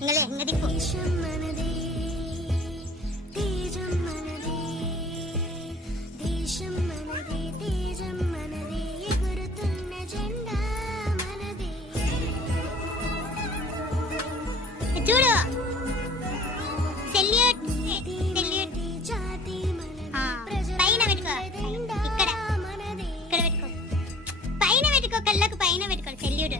ఇంగలే ఇంగ దిక్కు. చూడు సెల్యూట్ సెల్యూట్. పైన పెట్టుకో, ఇక్కడ ఇక్కడ పెట్టుకో, పైన పెట్టుకో, కళ్ళకు పైన పెట్టుకో సెల్యూట్.